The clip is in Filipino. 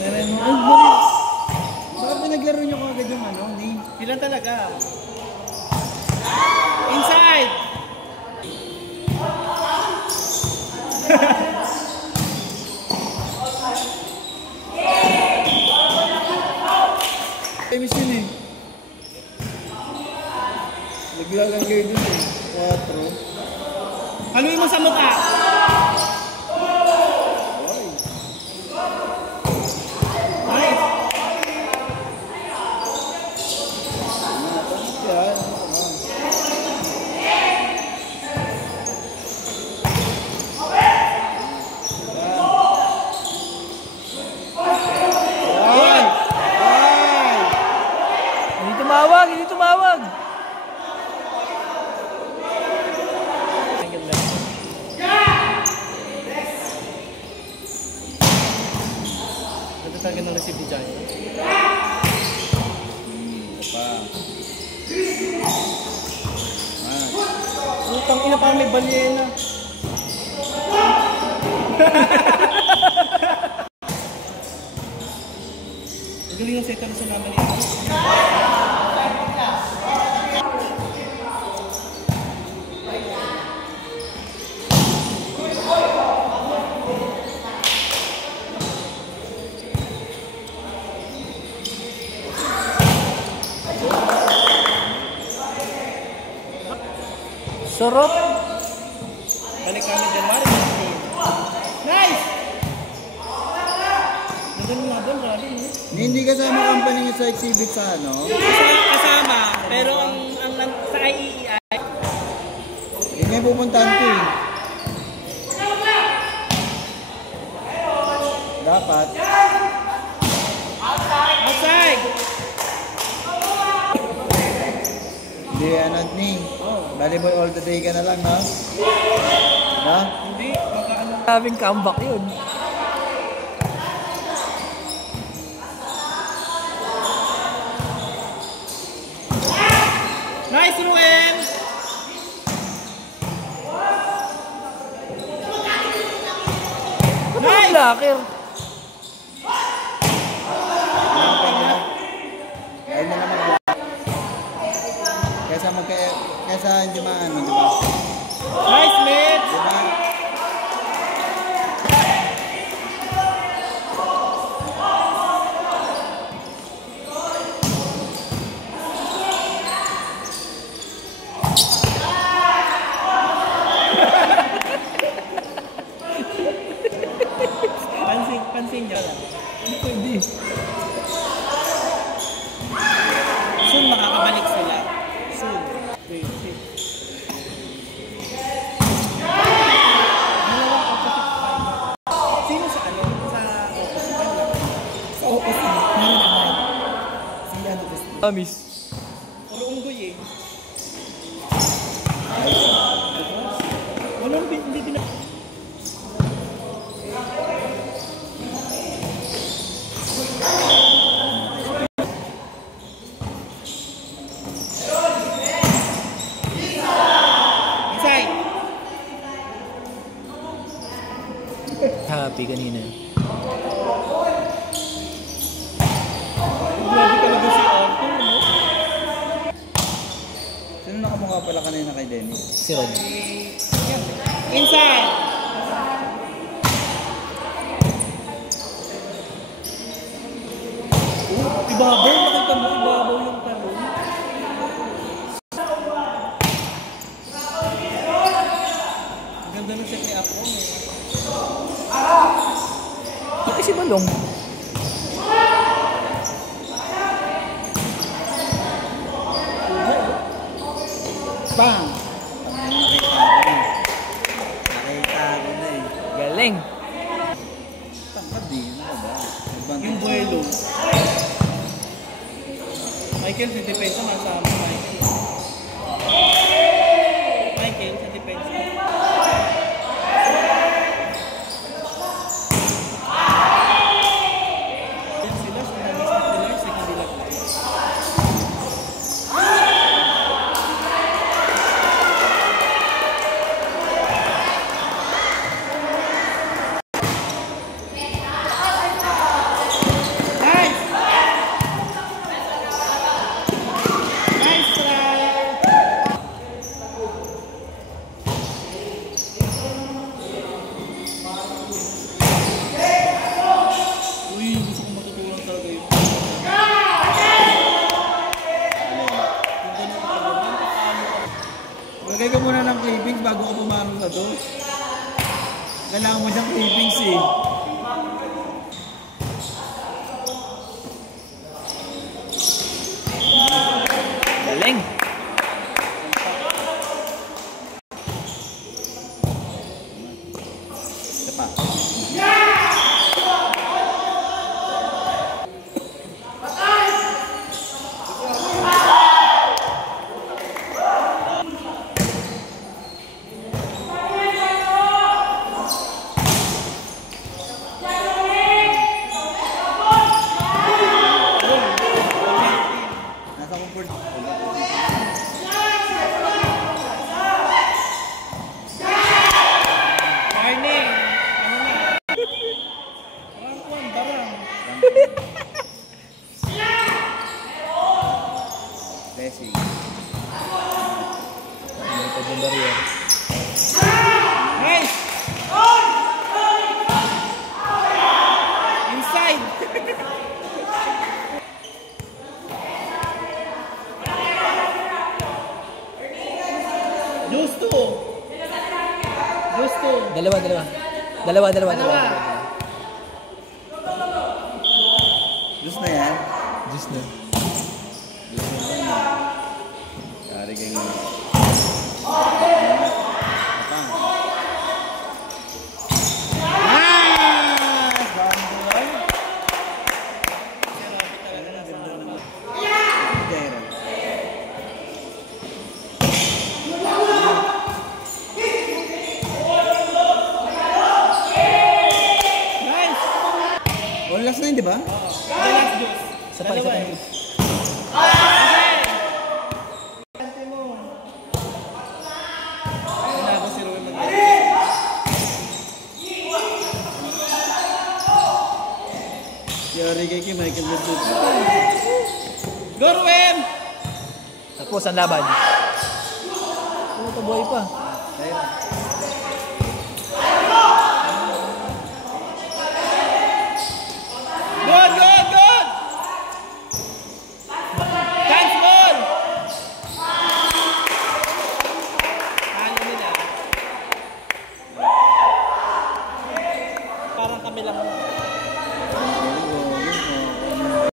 Tara mo. Ay, balik. Bakit pinaglaro nyo ko agad yung ano, name? Ilan talaga? Inside! Miss yun eh. Naglalagay dun eh. 4. Haluin mo sa mukha. Nice. Hindi tumawag. Talaga ng receive ni Johnny. Pa. Utang ina parang may balyena. Ang galing ng setup sa naman ito. Sarap. Balik kami January 15. Nice! Nandun nga doon, rally. Hindi kasama company nyo sa exhibit sa ano? Kasama, pero ang sa IEI. Hindi nga pupuntahan ko eh. Dapat. Outside! Hindi, ano ni. Volleyball all the day ka na lang, no? No? Hindi, magkaano. Sabing comeback yun. Nice, Ruel! Nice! Locker. Ayun na naman. Kesa hindi maano, di ba? Nice, mate! Di ba? Pansin niya lang. Pwede. Soon makakabalik sila. Soon. Wait. Dalawang opposite side. Sino sa ano? Sa opposite side? Sa opposite. Meron naman. Si ano gusto? Amis. Puro unggoy eh. Walang hindi pinag... Happy kanina. Grabe talaga si Arthur, no? Sino nakamukha pala kanina kay Denny? Si Rod. Inside! Ibabaw, nakita mo, ibabaw yung talon. Ang ganda ng set ni Afro, eh. Ito si Balong. Bang! Nakita ko na eh. Galing. Tangkad eh. Ano ba? Yung buwelo. Michael, sa depensa, masama Michael. Michael, sa depensa. Yan sila, sa nag-start nila, second nila. pumano na to. Kailangan mo diyang clippings eh. Galing. Isa pa. Nasa comfort. Warning! Ano na? Rank 1, barang. Blessing. Lipad ng barrier. Nice! Inside! Justo! Justo! Dalawa. Dalawa. Diyos na yan. Diyos na. Diyos na yan. Kari kayo nga. All last na yun, di ba? Last juice. Isa pa. Dalawa eh. Wala ako si Ruben Yari kay Michael Jordan. Go, Ruben! Tapos ang laban. Puta, buhay pa. Good! Chance ball! Halo nila. Parang kami lang.